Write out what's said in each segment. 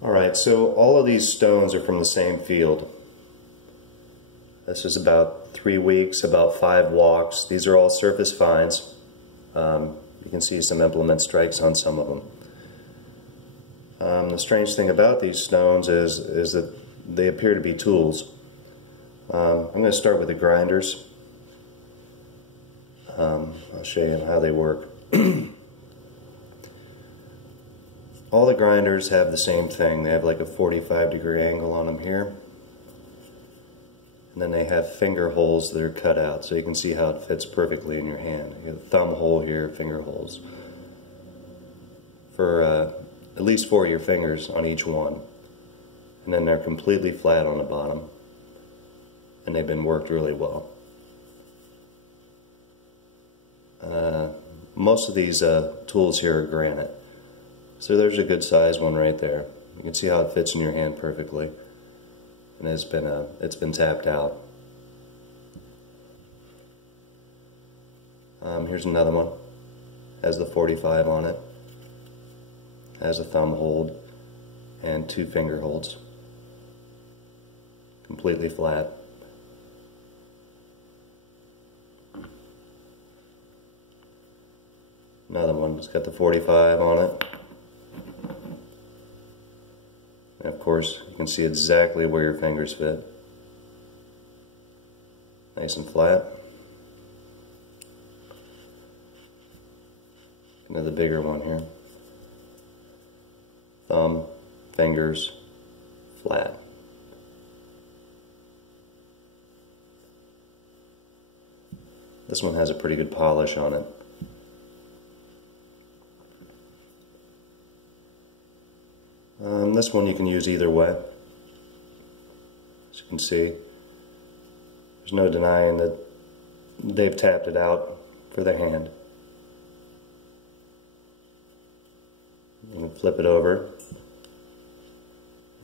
Alright, so all of these stones are from the same field. This is about 3 weeks, about 5 walks. These are all surface finds. You can see some implement strikes on some of them. The strange thing about these stones is that they appear to be tools. I'm going to start with the grinders. I'll show you how they work. All the grinders have the same thing. They have like a 45-degree angle on them here. And then they have finger holes that are cut out, so you can see how it fits perfectly in your hand. You have a thumb hole here, finger holes. For at least 4 of your fingers on each one. And then they're completely flat on the bottom. And they've been worked really well. Most of these tools here are granite. So there's a good size one right there. You can see how it fits in your hand perfectly. And it's been tapped out. Here's another one. Has the 45 on it. Has a thumb hold and 2 finger holds. Completely flat. Another one that's got the 45 on it. And of course, you can see exactly where your fingers fit. Nice and flat. Another bigger one here. Thumb, fingers, flat. This one has a pretty good polish on it. This one you can use either way. As you can see, there's no denying that they've tapped it out for the hand. You can flip it over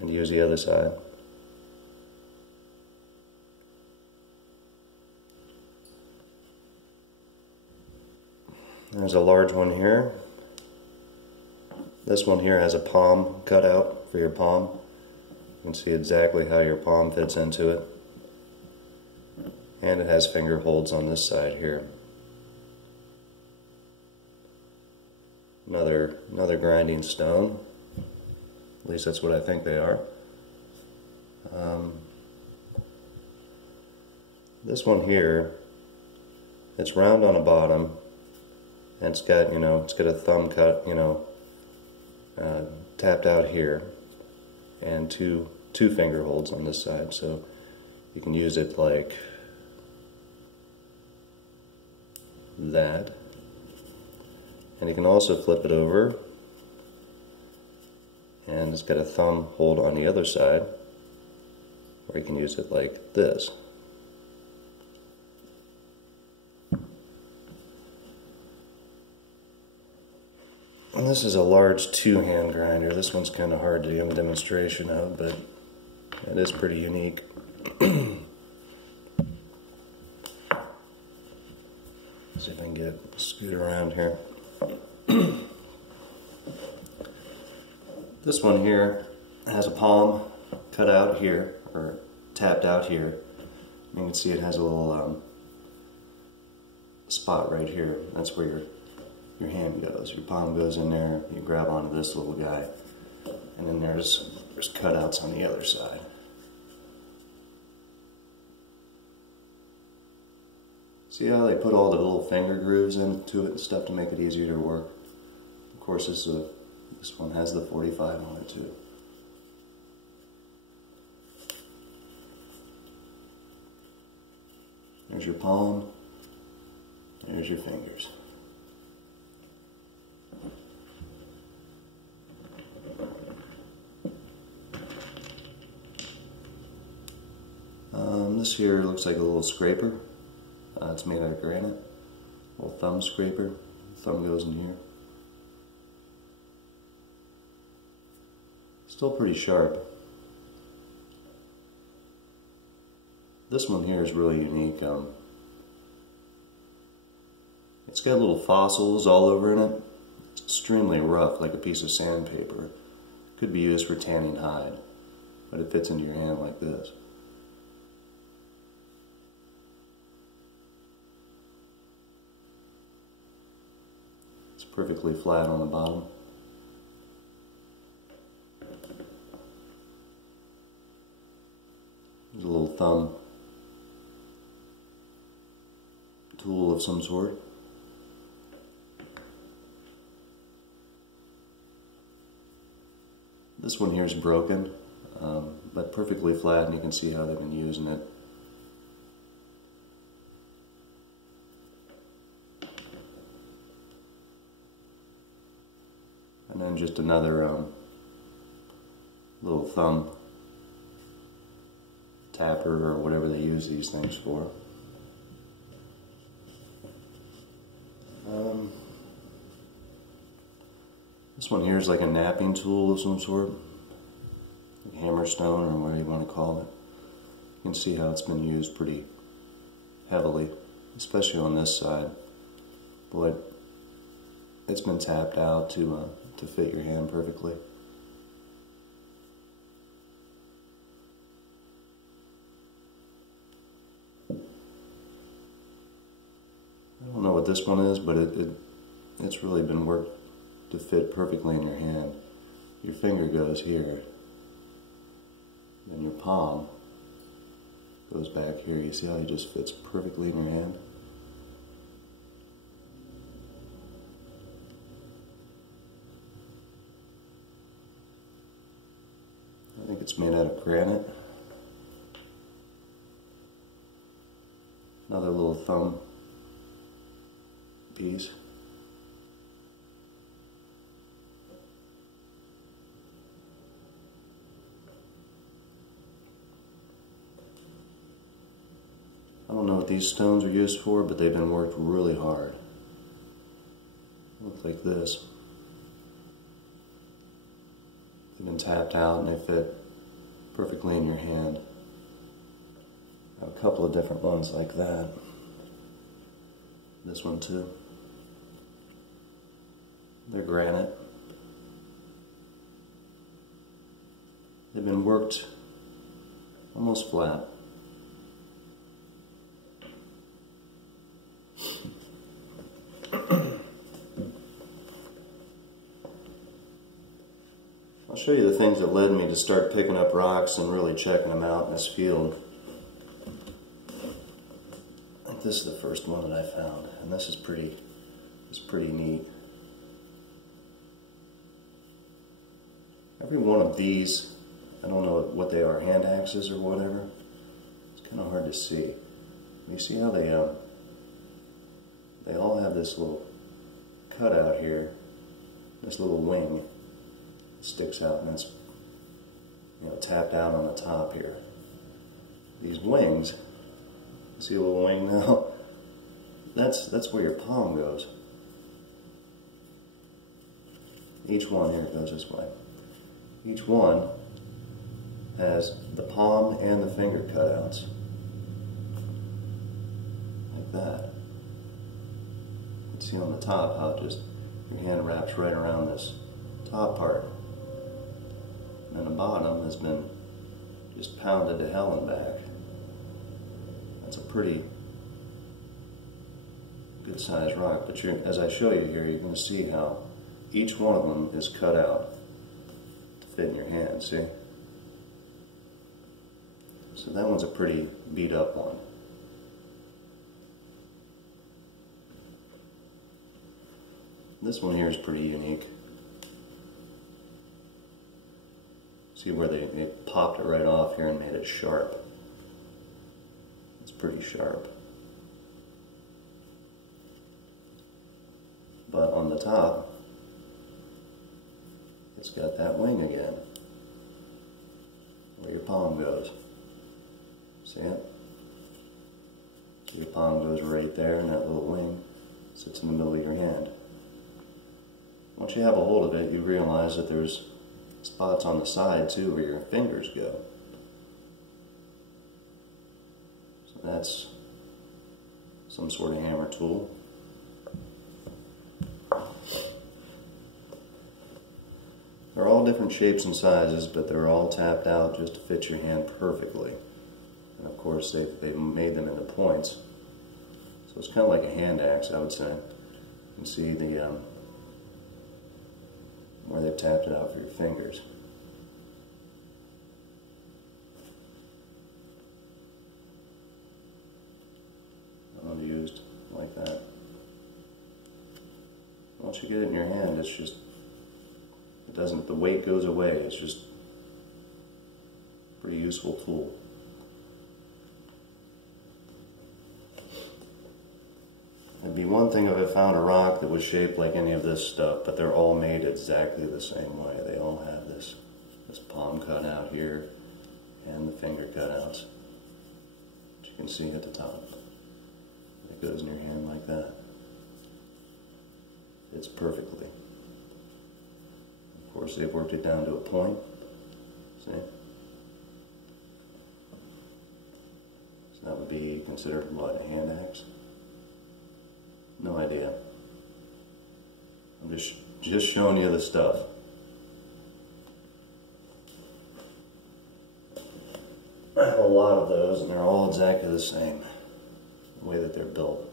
and use the other side. There's a large one here. This one here has a palm cut out for your palm. You can see exactly how your palm fits into it. And it has finger holds on this side here. Another grinding stone. At least that's what I think they are. This one here, it's round on the bottom, and it's got a thumb cut, tapped out here, and two finger holds on this side, so you can use it like that. And you can also flip it over, and it's got a thumb hold on the other side, or you can use it like this. And this is a large 2-hand grinder. This one's kind of hard to give a demonstration of, but it is pretty unique. See if I can scoot around here. This one here has a palm cut out here, or tapped out here. You can see it has a little spot right here. That's where your hand goes. Your palm goes in there, you grab onto this little guy, and then there's cutouts on the other side. See how they put all the little finger grooves into it and stuff to make it easier to work? Of course, this one has the 45 on it too. There's your palm, there's your fingers. This here looks like a little scraper. It's made out of granite. A little thumb scraper. Thumb goes in here. Still pretty sharp. This one here is really unique. It's got little fossils all over in it. It's extremely rough, like a piece of sandpaper. Could be used for tanning hide, but it fits into your hand like this. It's perfectly flat on the bottom. There's a little thumb tool of some sort. This one here is broken, but perfectly flat, and you can see how they've been using it. And then just another little thumb tapper, or whatever they use these things for. This one here is like a napping tool of some sort, like hammerstone or whatever you want to call it. You can see how it's been used pretty heavily, especially on this side. Boy, it's been tapped out to fit your hand perfectly. I don't know what this one is, but it's really been worked to fit perfectly in your hand. Your finger goes here, and your palm goes back here. You see how it just fits perfectly in your hand? I think it's made out of granite. Another little thumb piece. I don't know what these stones are used for, but they've been worked really hard. Look like this. They've been tapped out and they fit perfectly in your hand. I have a couple of different ones like that. This one too. They're granite. They've been worked almost flat. I'll show you the things that led me to start picking up rocks and really checking them out in this field. I think this is the first one that I found, and this is pretty neat. Every one of these, I don't know what they are, hand axes or whatever. It's kind of hard to see. You see how they all have this little cutout here, this little wing that sticks out, and it's, you know, tapped out on the top here. These wings, see a little wing now? That's where your palm goes. Each one here goes this way. Each one has the palm and the finger cutouts. Like that. You can see on the top how just your hand wraps right around this top part. And then the bottom has been just pounded to hell and back. That's a pretty good sized rock, but as I show you here, you're going to see how each one of them is cut out to fit in your hand, see? So that one's a pretty beat up one. This one here is pretty unique. See where they popped it right off here and made it sharp. It's pretty sharp. But on the top, it's got that wing again, where your palm goes. See it? So your palm goes right there, and that little wing sits in the middle of your hand. Once you have a hold of it, you realize that there's spots on the side too where your fingers go. So that's some sort of hammer tool. They're all different shapes and sizes, but they're all tapped out just to fit your hand perfectly. And of course, they've made them into points. So it's kind of like a hand axe, I would say. You can see the where they've tapped it out for your fingers. Used like that. Once you get it in your hand, it's just, it doesn't, the weight goes away. It's just a pretty useful tool. It'd be one thing if I found a rock that was shaped like any of this stuff, but they're all made exactly the same way. They all have this palm cut out here and the finger cutouts, which you can see at the top. It goes in your hand like that. Fits perfectly. Of course, they've worked it down to a point. See? So that would be considered what, a hand axe? No idea. I'm just showing you the stuff. I have a lot of those, and they're all exactly the same. Way that they're built.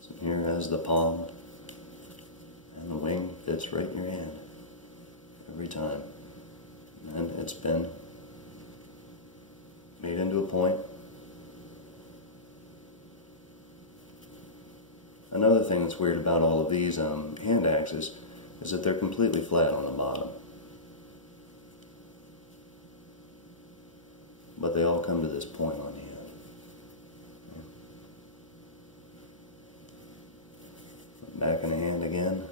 So here has the palm, and the wing fits right in your hand every time. And it's been made into a point. Another thing that's weird about all of these hand axes is that they're completely flat on the bottom. But they all come to this point on the end. Back in the hand again.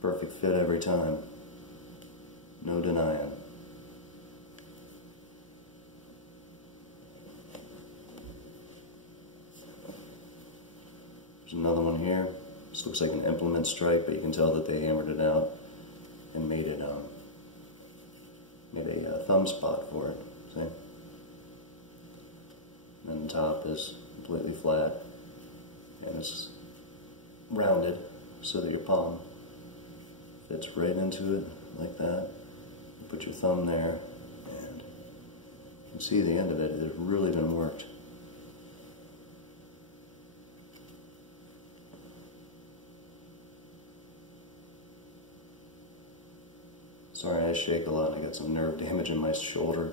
Perfect fit every time. No denying. There's another one here. This looks like an implement strike, but you can tell that they hammered it out and made it made a thumb spot for it. See? And then the top is completely flat, and it's rounded so that your palm fits right into it like that. You put your thumb there, and you can see the end of it. It's really been worked. Sorry, I shake a lot. I got some nerve damage in my shoulder.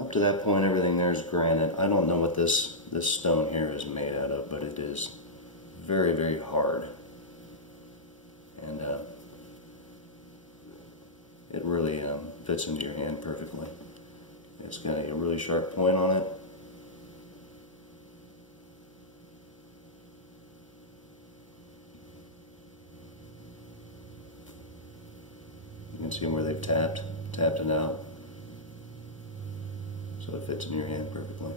Up to that point, everything there is granite. I don't know what this stone here is made out of, but it is very, very hard. And it really fits into your hand perfectly. It's got a really sharp point on it. You can see where they've tapped it out. So it fits in your hand perfectly.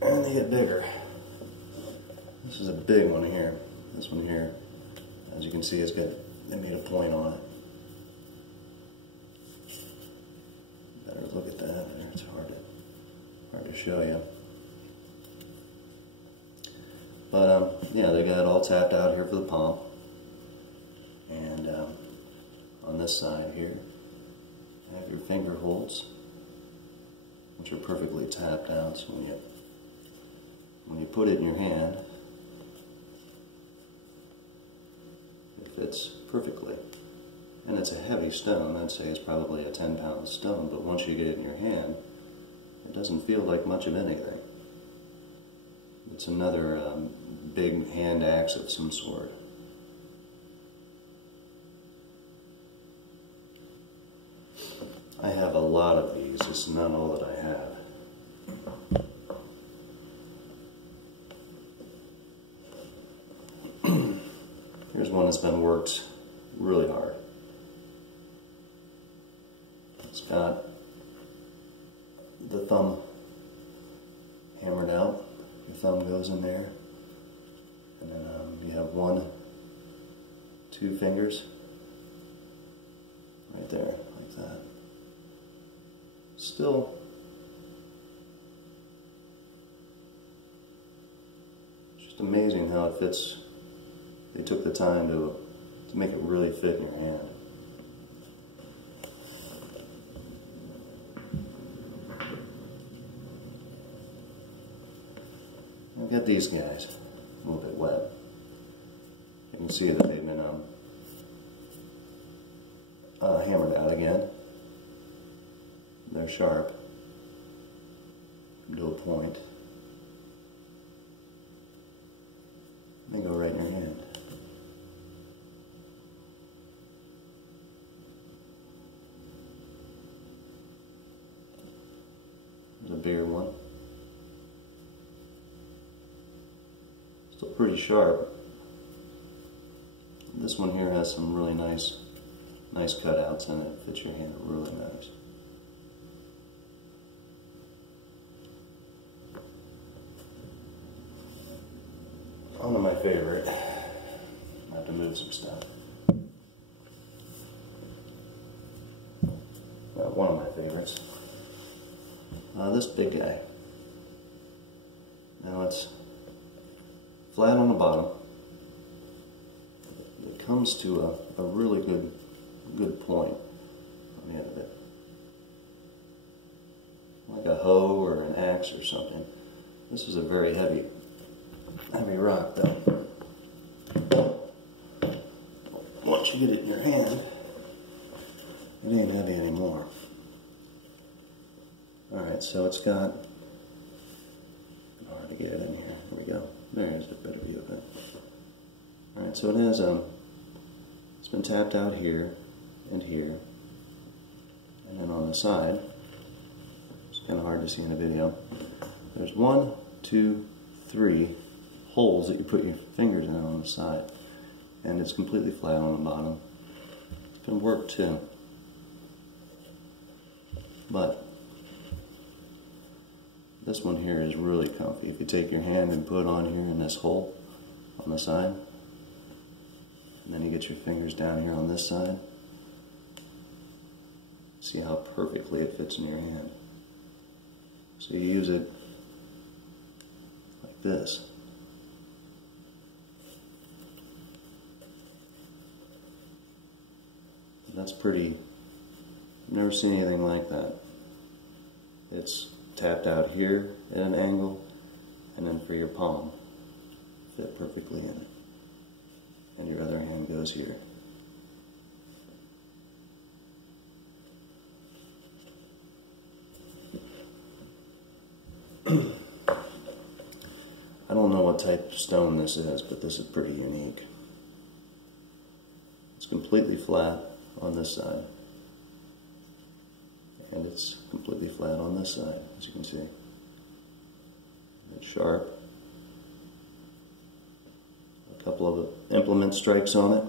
And they get bigger. This is a big one here. This one here, as you can see, they made a point on it. Better look at that. It's hard to show you. But yeah, they got it all tapped out here for the palm. And on this side here, you have your finger holds, which are perfectly tapped out. So when you put it in your hand, it fits perfectly. And it's a heavy stone. I'd say it's probably a 10-pound stone, but once you get it in your hand, it doesn't feel like much of anything. It's another big hand axe of some sort. I have a lot of these. It's not all that I have. Here's one that's been worked really hard. It's got the thumb hammered out. Your thumb goes in there. And then you have 1, 2 fingers right there, like that. Still, it's just amazing how it fits. They took the time to make it really fit in your hand. I've got these guys a little bit wet. You can see that they've been hammered out again. They're sharp to a point. They go right in your hand. There's a bigger one. Still pretty sharp. This one here has some really nice cutouts in it. Fits your hand really nice. On to my favorite. I have to move some stuff. One of my favorites. This big guy. Now it's flat on the bottom. It comes to a really good point on the end of it. Like a hoe or an axe or something. This is a very heavy rock though. Once you get it in your hand, it ain't heavy anymore. Alright, so it's got, hard to get it in here. Here we go. There's a better view of it. Alright, so it has it's been tapped out here and here, and then on the side, it's kind of hard to see in the video, there's 1, 2, 3 holes that you put your fingers in on the side, and it's completely flat on the bottom. It's been worked too, but this one here is really comfy. If you take your hand and put on here in this hole on the side, and then you get your fingers down here on this side, see how perfectly it fits in your hand. So you use it like this. That's pretty, I've never seen anything like that. It's tapped out here at an angle, and then for your palm, fit perfectly in it. And your other hand goes here. I don't know what type of stone this is, but this is pretty unique. It's completely flat on this side, and it's completely flat on this side, as you can see. It's sharp. A couple of implement strikes on it.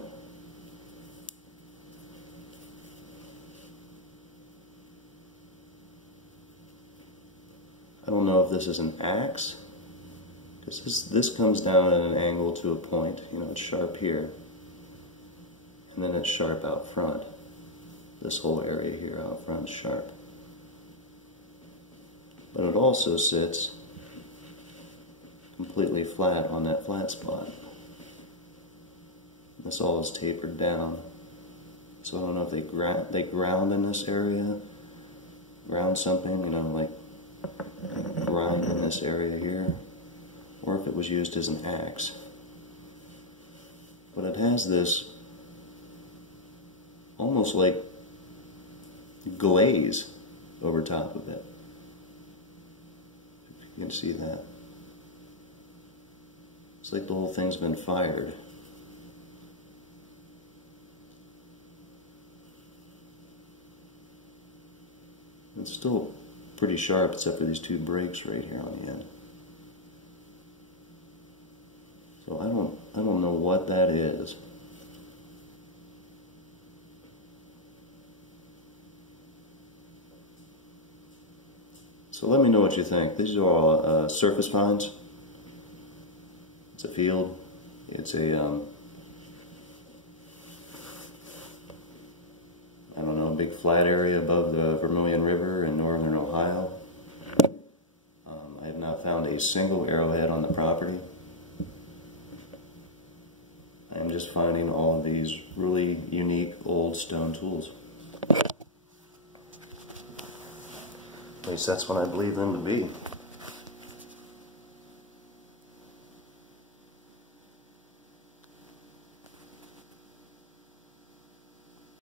I don't know if this is an axe, because this comes down at an angle to a point. You know, it's sharp here, and then it's sharp out front. This whole area here out front is sharp. But it also sits completely flat on that flat spot. This all is tapered down. So I don't know if they ground in this area, ground something, you know, like grind in this area here, or if it was used as an axe. But it has this almost like glaze over top of it. You can see that. It's like the whole thing's been fired. It's still pretty sharp except for these two breaks right here on the end. So I don't know what that is. So let me know what you think. These are all surface finds. It's a field. It's a I don't know, a big flat area above the Vermilion River in northern a single arrowhead on the property. I'm just finding all of these really unique old stone tools. At least that's what I believe them to be.